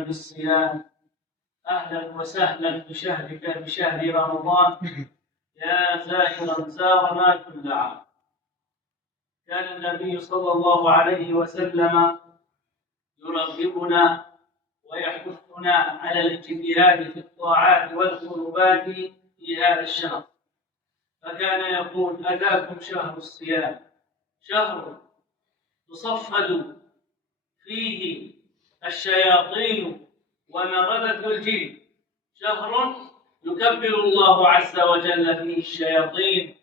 بالصيام. أهلا وسهلا بشهر رمضان يا زائرا زارنا كل عام. كان النبي صلى الله عليه وسلم يرغبنا ويحثنا على الاجتهاد في الطاعات والقربات في هذا الشهر، فكان يقول: أتاكم شهر الصيام، شهر تصفد فيه الشياطين ومردة الجن، شهر يكبر الله عز وجل فيه الشياطين،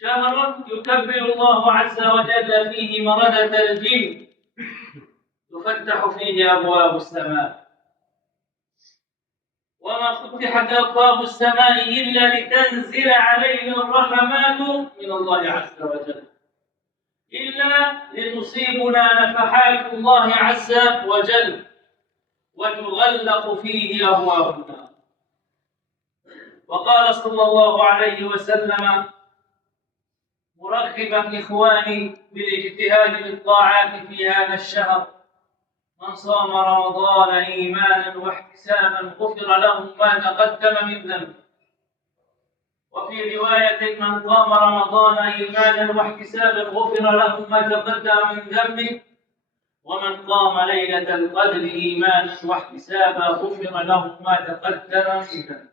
شهر يكبر الله عز وجل فيه مردة الجن، تفتح فيه أبواب السماء. وما فتحت أبواب السماء إلا لتنزل عليه الرحمات من الله عز وجل، إلا لتصيبنا نفحات الله عز وجل وتغلق فيه أبواب النار. وقال صلى الله عليه وسلم مرغبا إخواني بالاجتهاد بالطاعات في هذا الشهر: من صام رمضان إيمانا واحتسابا غفر له ما تقدم من ذنبه. وفي رواية: من قام رمضان إيمانا واحتسابا غفر له ما تقدم من ذنبه. ومن قام ليلة القدر إيمانا واحتسابا غفر له ما تقدم من ذنبه.